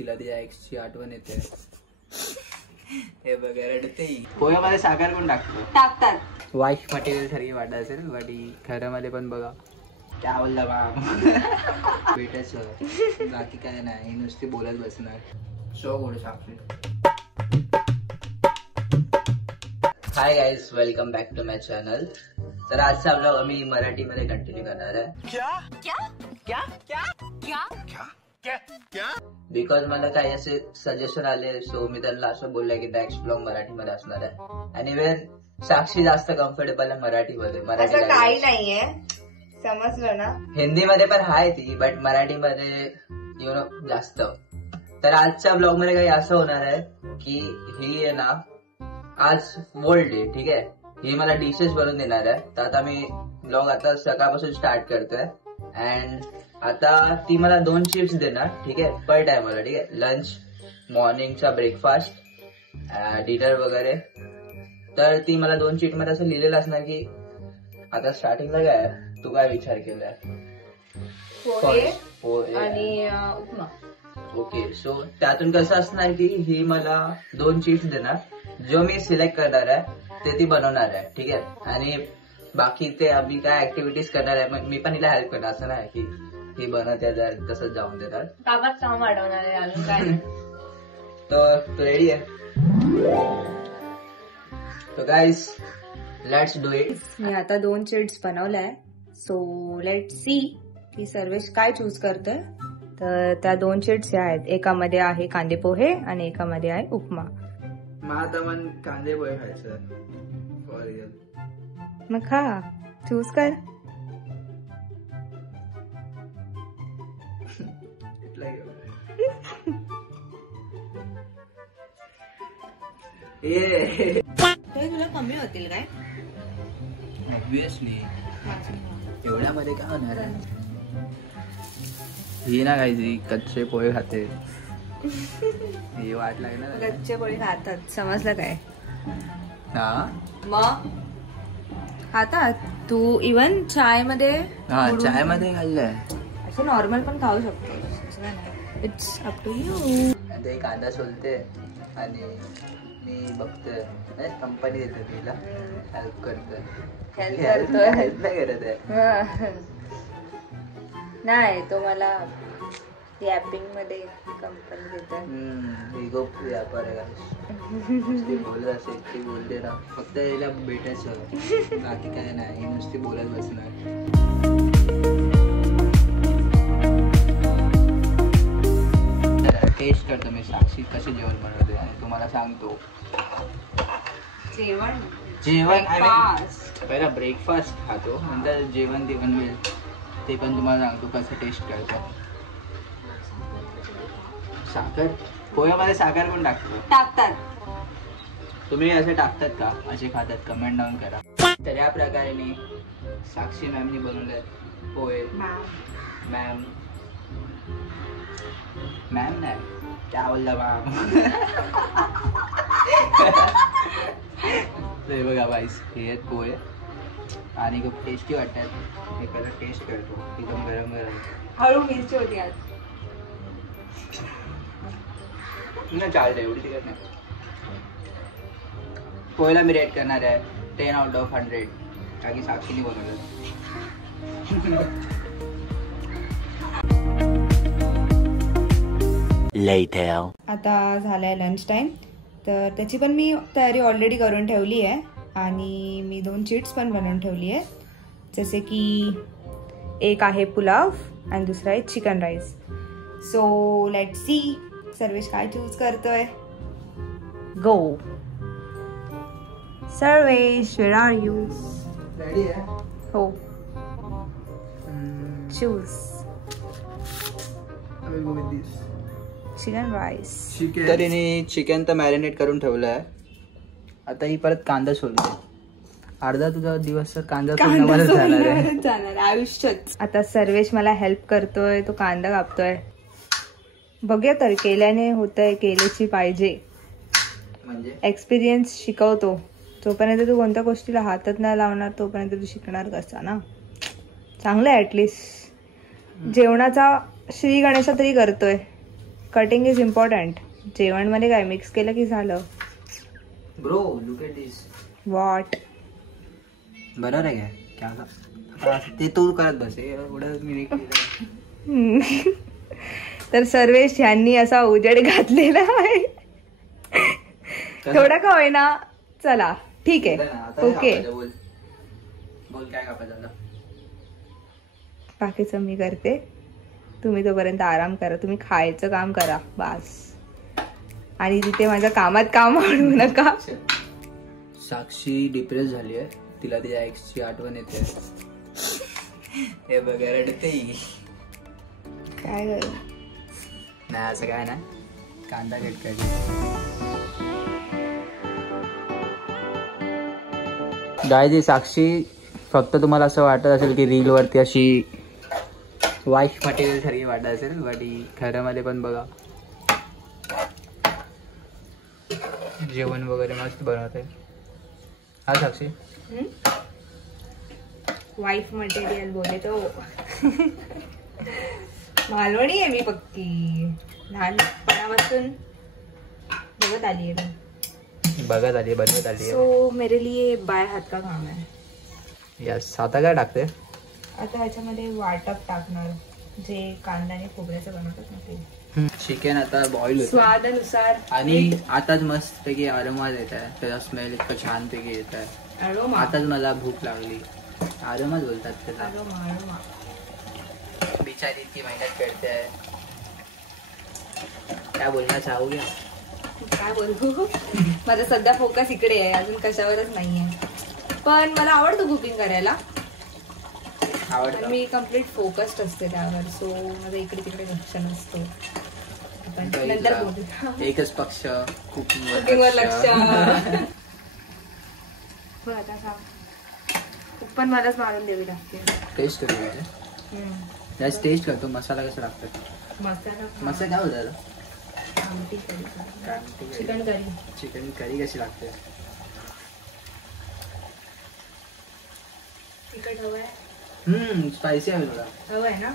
तिला तिच्या एक्सची आठवण येते. हे बघा रडते. पोह्यामध्ये साखर कोण टाकतात? वाईफ मटेरियल सारखी वाटत असेल बट खरं मध्ये पण बघा त्या बोलला बा भेटायचं बाकी काय नाही, नुसती बोलत बसणार. शो गोड Sakshi. Hi guys, welcome back to my channel. तर आजचा ब्लॉग आम्ही मराठीमध्ये कंटिन्यू करणार आहे. बिकॉज मला काही असे सजेशन आले, सो मी त्यांना असं बोललं की नेक्स्ट ब्लॉग मराठीमध्ये असणार आहे. आणि वेळ साक्षी जास्त कम्फर्टेबल आहे मराठीमध्ये. असं काही नाहीये, समजलं ना. हिंदीमध्ये पण आहे ती, बट मराठीमध्ये यु नो जास्त. तर आजच्या ब्लॉग मध्ये काही असं होणार आहे की ही आहे ना, आज वर्ल्ड डे, ठीक आहे. ही मला डिशेस बनवून देणार आहे. तर आता मी ब्लॉग आता सकाळपासून स्टार्ट करतोय. अँड आता ती मला 2 चिप्स देणार, ठीक आहे, पर टायमाला, ठीक आहे. लंच, मॉर्निंगचा ब्रेकफास्ट, डिनर वगैरे. तर ती मला 2 चिप्स मध्ये असं लिहिलेलं असणार की आता स्टार्टिंगला काय तू काय विचार केलाय? पोहे आणि उपमा. ओके, सो त्यातून कसं असणार की ही मला 2 चिप्स देणार, जो मी सिलेक्ट करणार आहे ते ती बनवणार आहे, ठीक आहे. आणि बाकी ते आम्ही काय ऍक्टिव्हिटीज करणार आहे, मी पण हिला हेल्प करणार. असं नाही की ही बनवते तसंच जाऊन देणार. कामात काम वाढवणार आहे अजून काय. तर तू रेडी आहे? तो गाईज लेट्स डू इट. मी आता 2 चिट्स बनवलाय, सो लेट सी की सर्वेश काय चूज करतोय. तर त्या 2 चिट्स ह्या आहेत, एकामध्ये आहे कांदे पोहे आणि एकामध्ये आहे उपमा. माझा मन कांदे पोहे खायचं फॉर रिअल. मग खा, चूज कर. तुला कमी होतील काय? ऑब्विसली एवढ्यामध्ये काय होणार आहे. ही ना खायची, कच्चे पोहे खाते. ही वाट लागणार. कच्चे पोहे खातात, समजलं काय? हा मग खातात. तू इवन चाय मध्ये, चाय मध्ये खाल्लंय. असं नॉर्मल पण खाऊ शकतो, इट्स अप टू यू. ते कांदा सोलते आणि मी बघतोय कंपनी देते, तिला हेल्प करतोय. हेल्प नाही करत आहे. नाही, तो मला रॅपिंग मध्ये कंपनी देते. व्यापार आहे. बोलत असेल ती बोलते ना, फक्त याला भेटायचं बाकी काय नाही, नुसती बोलत बसणार. टेस्ट करतो मी साक्षी कसे जेवण बनवते आणि तुम्हाला सांगतो. जेवण पहिला ब्रेकफास्ट खातो, नंतर जेवण ते बनवेल ते पण तुम्हाला सांगतो कसं टेस्ट करतो. साखर पोह्यामध्ये साखर कोण टाकतात? तुम्ही असे टाकतात का, असे खातात? कमेंट डाऊन करा. तर या प्रकारे मी साक्षी मॅमनी बनवले पोहे. मॅम नाही त्या बोलला मॅम. ते बघा बाईस, हे आहेत पोहे आणि खूप टेस्टी वाटतात. हे पहिला टेस्ट करतो, एकदम गरम गरम. हळू मिरची होती आज. नाही चालतं, एवढी तिकट नाही. पोहेला मी रेट करणार आहे 10 out of 100, कारण साक्षीने बनवलं. आता झालाय लंच टाइम, तर त्याची पण मी तयारी ऑलरेडी करून ठेवली आहे. आणि मी 2 चिट्स पण बनवून ठेवली आहे, जसे की एक आहे पुलाव आणि दुसरा आहे chicken rice. So let see Sarvesh काय चूज करतोय. Go Sarvesh, where are you? Ready आहे? हो, चूज. Chicken rice. तर हिने चिकन तर मॅरिनेट करून ठेवलं आहे. आता ही परत कांदा सोलते. अर्धा तुझा दिवस तर कांदा जाणार आयुष्यच. आता सर्वेश मला हेल्प करतोय, तो कांदा कापतोय. बघूया तर, केल्याने होतंय, केल्याची पाहिजे. म्हणजे एक्सपिरियन्स शिकवतो. जोपर्यंत तू कोणत्या गोष्टीला हातात नाही लावणार तोपर्यंत तू शिकणार कसा ना. चांगलं आहे, ऍटलिस्ट जेवणाचा श्री गणेशा तरी करतोय. Cutting is important. जेवणमध्ये काय मिक्स केलं की झालं. Bro look at this. What बरोबर आहे काय? ते तू करत बस एवढं मी केलं. तर सर्वेश यांनी असा उजेड घातलेला आहे. थोडा का होईना. चला ठीक आहे. ओके बोल काय कापायचं. बाकीचं मी करते. तुम्ही तोपर्यंत आराम करा. तुम्ही खायचं काम करा बास. आणि तिथे माझ्या कामात काम आणू नका. साक्षी डिप्रेस झाली आहे. तिला तिच्या एक्सची आठवण येते. हे बघा रडते. काय करू. नाही असं काय ना. कांदा कट कर. गायजी साक्षी फक्त तुम्हाला असं वाटत असेल की रील वरती अशी वाईफ मटेरियल सारखी वाटत असेल, बट ही खरं मध्ये पण बघा जेवण वगैरे मस्त बनवते. हा साक्षी वाईफ मटेरियल बोले तो. मालवणी आहे मी पक्की. लहानपणापासून बनवत आली आहे. सो मेरे लिए बाय हात का काम आहे. यस. आता काय टाकते. आता ह्याच्यामध्ये वाटप टाकणार. जे कांदा आणि खोबऱ्याचं बनवतात ना ते. चिकन आता बॉईल होतं स्वादानुसार. आणि आताच मस्त पैकी अरोमा येत आहे. त्याचा स्मेल इतकं छान पैकी येत आहे. आताच मला भूक लागली. अरोमाच बोलतात त्याचा. अरोमा. बिचारी इतकी मेहनत करते आहे. काय बोलणं चाहूगे. काय बोलू. माझा सध्या फोकस इकडे आहे. अजून कशावरच नाहीये. पण मला आवडतं कुकिंग करायला. मी कम्प्लीट फोकस्ड असते त्यावर. सो माझं इकडे तिकडे लक्ष नसतो. नंतर बोलू. एकच पक्ष कुकिंगवर लक्ष. हो आता सांग. पण मलाच मारून द्यावी लागते. टेस्ट करू. टेस्ट करतो. मसाला कसा लागतो. मसाला काय होता. चिकन करी कशी लागते. तिखट हवंय. स्पायसी हवे थोडा. हवंय ना.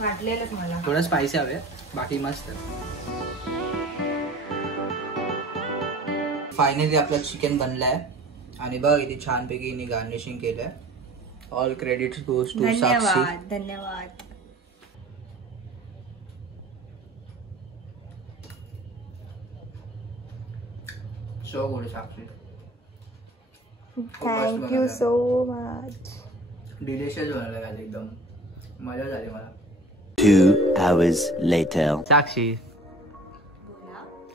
वाटलेलंच मला. थोडं स्पायसी हवे. बाकी मस्त. फायनली आपलं चिकन बनलंय. आणि बघ इथे छानपैकी गार्निशिंग केलंय. ऑल क्रेडिट गोज टू साक्षी. धन्यवाद. So good Sakshi. Thank you so much. Delicious बनवलं काय एकदम. मजा झाली मला. 2 hours later. साक्षी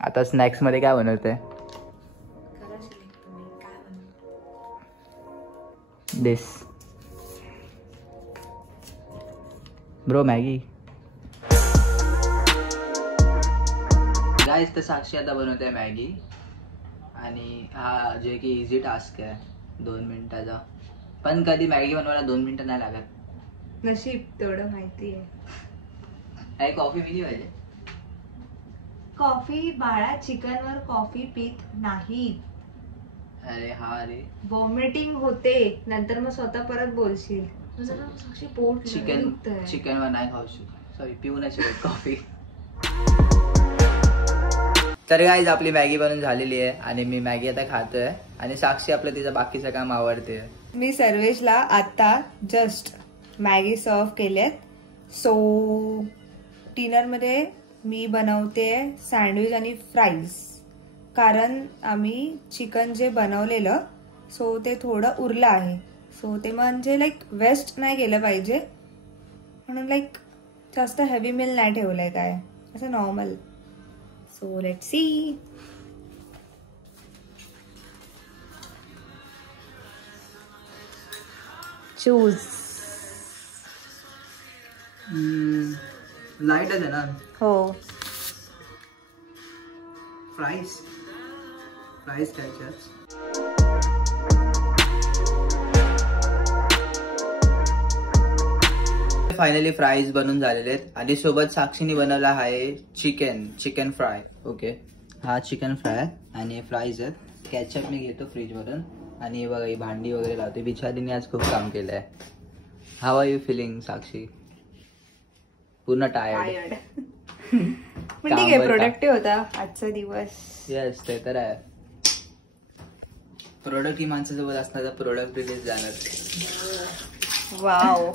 आता स्नॅक्स मध्ये काय बनवते. दिस ब्रो मॅगी. गाइस तर साक्षी आता बनवते मॅगी. आणि हा जे की इझी टास्क आहे 2 मिनिटाचा. पण कधी मॅगी बनवायला 2 मिनिटं नाही लागत. नशीब तेवढं माहिती आहे. कॉफी पिली पाहिजे. कॉफी बाळा चिकनवर कॉफी पित नाही. अरे हा रे. वॉमिटिंग होते. नंतर मग स्वतः परत बोलशील. साक्षी पोट चिकन वर नाही खाऊ शकत. सॉरी पिऊ नाही शकत कॉफी. तर गाईज आपली मॅगी बनवून झालेली आहे. आणि मी मॅगी आता खातोय. आणि साक्षी आपलं तिचं बाकीचं काम आवडते. मी सर्वेशला आता जस्ट मॅगी सर्व केलेत. सो डिनरमध्ये मी बनवते सँडविच आणि फ्राईज. कारण आम्ही चिकन जे बनवलेलं सो ते थोडं उरलं आहे. सो ते म्हणजे लाईक वेस्ट नाही गेलं पाहिजे म्हणून लाईक जास्त हेवी मील नाही ठेवलंय. काय असं normal. So let's see. Choose. लाईटच आहे ना. हो. फ्राईज खायच्याच. फायनली फ्राईज बनून झालेले आहेत. आणि सोबत साक्षीने बनवला आहे चिकन फ्राय. ओके हा चिकन फ्राय आणि फ्राईज आहेत. कॅचअप मी घेतो फ्रीज मधून. आणि बघा ही भांडी वगैरे लावते. बिचारीने आज खूप काम केलंय. हाऊ आर यू फिलिंग साक्षी. पूर्ण टायर्ड. पण ठीक आहे, प्रोडक्टिव्ह होता आजचा दिवस. येस, ते तर आहे. प्रोडक्ट ही माणसासोबत असणार तर प्रोडक्ट रिलीज जाणार. वाव.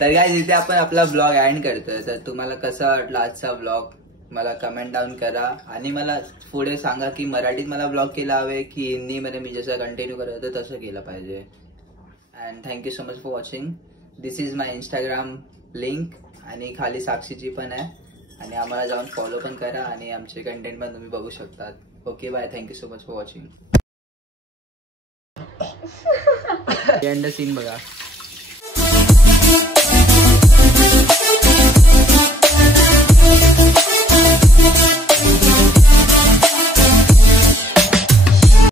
तर काय, जिथे आपण आपला ब्लॉग एंड करतोय. तर तुम्हाला कसा वाटला आजचा ब्लॉग मला कमेंट डाऊन करा आणि मला पुढे सांगा की मराठीत मला ब्लॉग केला हवे की हिंदीमध्ये मी जसं कंटिन्यू करत होतं तसं केलं पाहिजे. And thank you so much for watching. This is my Instagram link आणि खाली साक्षीची पण आहे आणि आम्हाला जाऊन फॉलो पण करा आणि आमचे कंटेंट पण तुम्ही बघू शकतात. Okay, bye. Thank you so much for watching. End scene बघा.